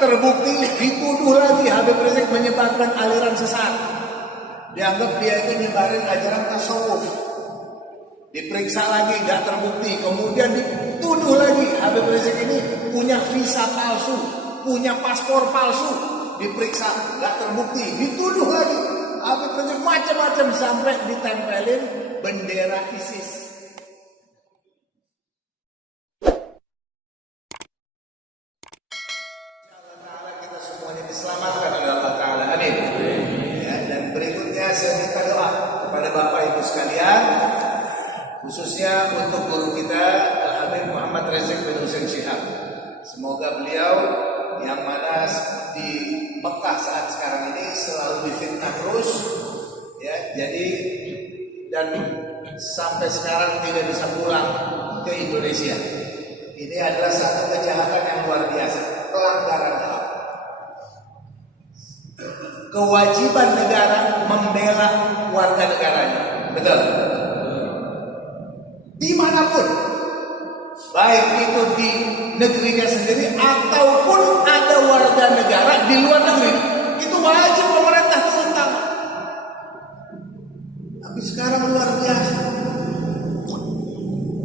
terbukti, dituduh lagi Habib Rizik menyebarkan aliran sesat. Dianggap dia itu nyebarin ajaran tasawuf. Diperiksa lagi, gak terbukti. Kemudian dituduh lagi Habib Rizik ini punya visa palsu, punya paspor palsu. Diperiksa, gak terbukti. Dituduh lagi Habib Rizik macam-macam sampai ditempelin bendera ISIS. Diselamatkan oleh Allah Ta'ala, amin. Ya, dan berikutnya saya minta doa kepada Bapak Ibu sekalian, khususnya untuk guru kita Habib Muhammad Rizik bin Husain Syihab. Semoga beliau yang mana di Mekah saat sekarang ini selalu difitnah terus, ya, jadi dan sampai sekarang tidak bisa pulang ke Indonesia. Ini adalah satu kejahatan yang luar biasa, pelanggaran HAM. Kewajiban negara membela warga negaranya, betul? Dimanapun, baik itu di negerinya sendiri ataupun ada warga negara di luar negeri, itu wajib pemerintah turun tangan. Tapi sekarang luar biasa.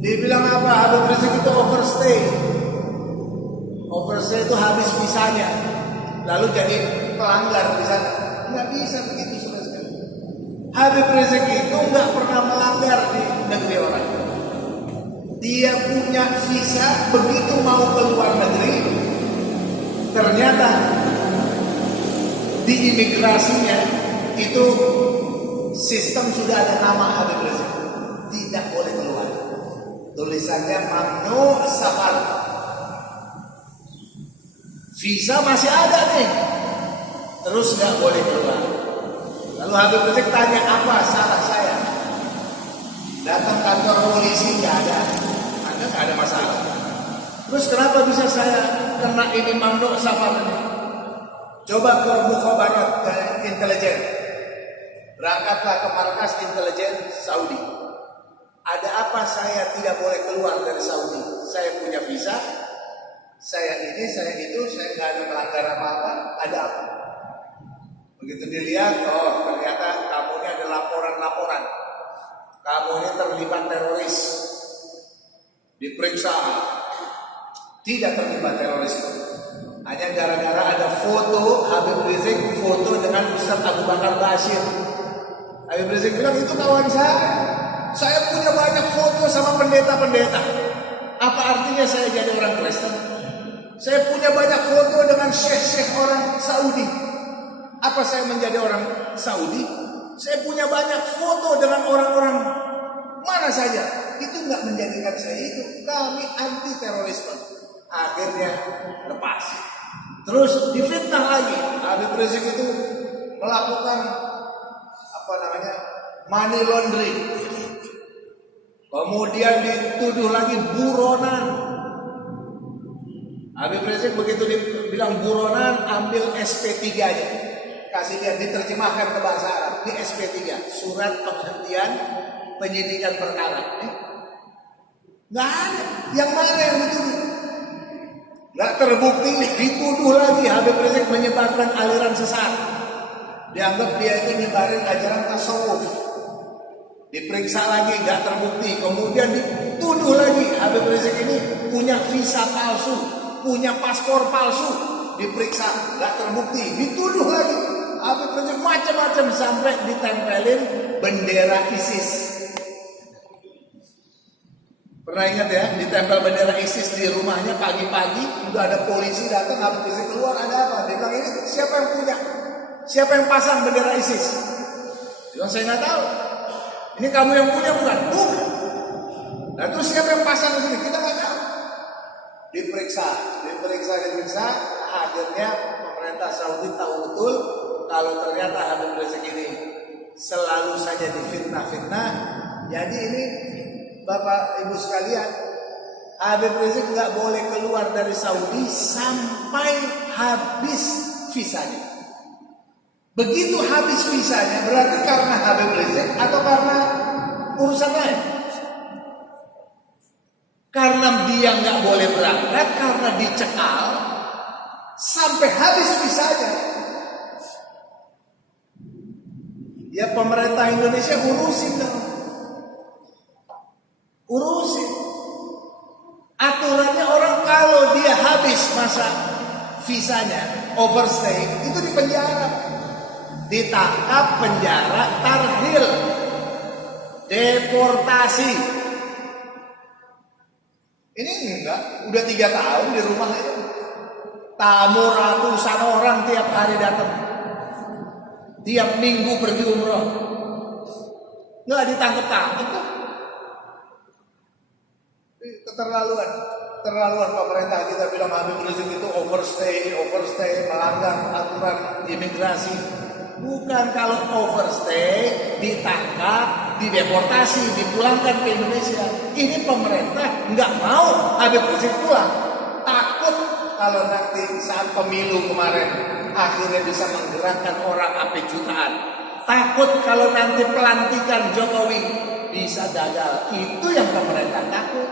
Dibilang apa? Habib Rizik itu overstay. Overstay itu habis visanya, lalu jadi pelanggar di sana. Nggak bisa begitu saudara. Habib Rizik itu nggak pernah melanggar di negeri orang. Dia punya visa, begitu mau ke luar negeri, ternyata di imigrasinya itu sistem sudah ada nama Habib Rizik, tidak boleh keluar. Tulisannya mamnu safar. Visa masih ada nih, terus nggak boleh keluar. Lalu Habib Rizik tanya, apa salah saya? Datang kantor polisi nggak ada, Anda nggak ada masalah. Terus kenapa bisa saya kena ini mamnu safar ini? Coba ke mukhabarat, ke intelijen. Berangkatlah ke markas intelijen Saudi. Ada apa saya tidak boleh keluar dari Saudi? Saya punya visa, saya ini, saya itu, saya nggak ada melanggar apa-apa. Ada apa? Begitu dilihat, oh ternyata kamu ini ada laporan-laporan. Kamu ini terlibat teroris. Diperiksa, tidak terlibat teroris. Hanya gara-gara ada foto Habib Rizik, foto dengan Ustaz Abu Bakar Bashir. Habib Rizik bilang, itu kawan saya. Saya punya banyak foto sama pendeta-pendeta. Apa artinya saya jadi orang Kristen? Saya punya banyak foto dengan syekh-syekh orang Saudi. Apa saya menjadi orang Saudi? Saya punya banyak foto dengan orang-orang mana saja. Itu nggak menjadikan saya itu. Kami anti terorisme. Akhirnya lepas. Terus difitnah lagi. Habib Rizik itu melakukan money laundering. Kemudian dituduh lagi buronan. Habib Rizik begitu dibilang buronan, ambil SP3-nya. Kasih dia diterjemahkan ke bahasa Arab. Ini SP3, surat penghentian penyidikan perkara. Nggak ada. Yang mana yang dituduh? Nggak terbukti, dituduh lagi Habib Rizik menyebarkan aliran sesat. Dianggap dia itu nyebarin ajaran tasawuf. Diperiksa lagi, nggak terbukti. Kemudian dituduh lagi Habib Rizik ini punya visa palsu, punya paspor palsu. Diperiksa, nggak terbukti. Dituduh lagi Habib Rizik macam-macam sampai ditempelin bendera ISIS. Pernah ingat ya, ditempel bendera ISIS di rumahnya pagi-pagi, udah ada polisi datang, Habib Rizik keluar, ada apa? Dia bilang, ini siapa yang punya? Siapa yang pasang bendera ISIS? Dia bilang, saya nggak tahu. Ini kamu yang punya bukan? Bukan. Nah terus siapa yang pasang di sini? Kita nggak tahu. Diperiksa. Akhirnya pemerintah Saudi tahu betul kalau ternyata Habib Rizik ini selalu saja difitnah-fitnah. Jadi ini Bapak Ibu sekalian, Habib Rizik nggak boleh keluar dari Saudi sampai habis visanya. Begitu habis visanya, berarti karena Habib Rizik atau karena urusan lain? Karena dia nggak boleh berangkat, karena dicekal, sampai habis visanya. Ya pemerintah Indonesia urusin dong. Urusin. Aturannya orang kalau dia habis masa visanya, overstay, itu di penjara. Ditangkap, penjara, tarhil, deportasi. Ini enggak, udah 3 tahun di rumah itu. Tamu ratusan orang tiap hari datang. Tiap minggu pergi umroh. Nggak ditangkap-tangkap tuh. Keterlaluan pemerintah kita bilang Habib Rizik itu overstay, melanggar aturan imigrasi. Bukan, kalau overstay ditangkap, dideportasi, dipulangkan ke Indonesia. Ini pemerintah nggak mau Habib Rizik pulang. Takut kalau nanti saat pemilu kemarin akhirnya bisa menggerakkan orang sampai jutaan. Takut kalau nanti pelantikan Jokowi bisa gagal. Itu yang pemerintah takut.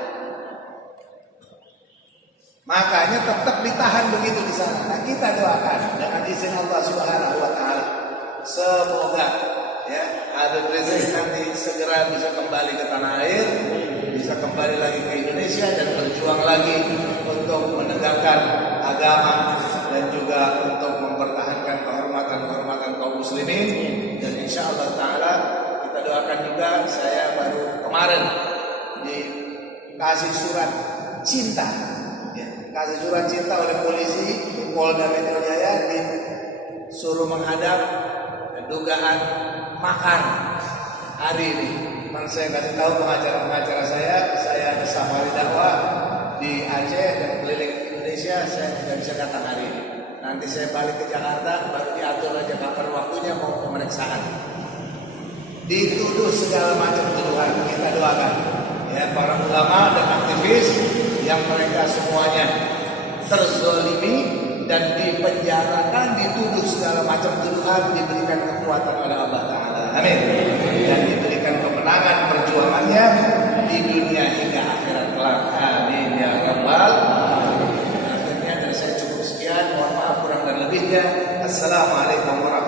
Makanya tetap ditahan begitu di sana. Nah, kita doakan dengan izin Allah Subhanahu wa taala, semoga ya Habib Rizik nanti segera bisa kembali ke tanah air, bisa kembali lagi ke Indonesia dan berjuang lagi untuk menegakkan agama dan juga untuk mempertahankan kehormatan kaum muslimin. Dan insya Allah taala kita doakan juga, saya baru kemarin dikasih surat cinta, kasih surat cinta oleh polisi Polda Metro Jaya, disuruh menghadap dugaan makar hari ini. Memang saya kasih tahu pengacara saya di safari dakwah di Aceh dan keliling Indonesia, saya tidak bisa datang hari ini. Nanti saya balik ke Jakarta, baru diatur aja kapan waktunya mau pemeriksaan. Dituduh segala macam tuduhan, kita doakan ya para ulama dan aktivis yang mereka semuanya terzolimi dan dipenjarakan, dituduh segala macam tuduhan, diberikan kekuatan oleh Allah Ta'ala, amin, dan diberikan kemenangan perjuangannya di dunia hingga akhirat kelak, amin ya rabbal alamin. Akhirnya dari saya cukup sekian, mohon maaf kurang dan lebihnya. Assalamualaikum warahmatullahi wabarakatuh.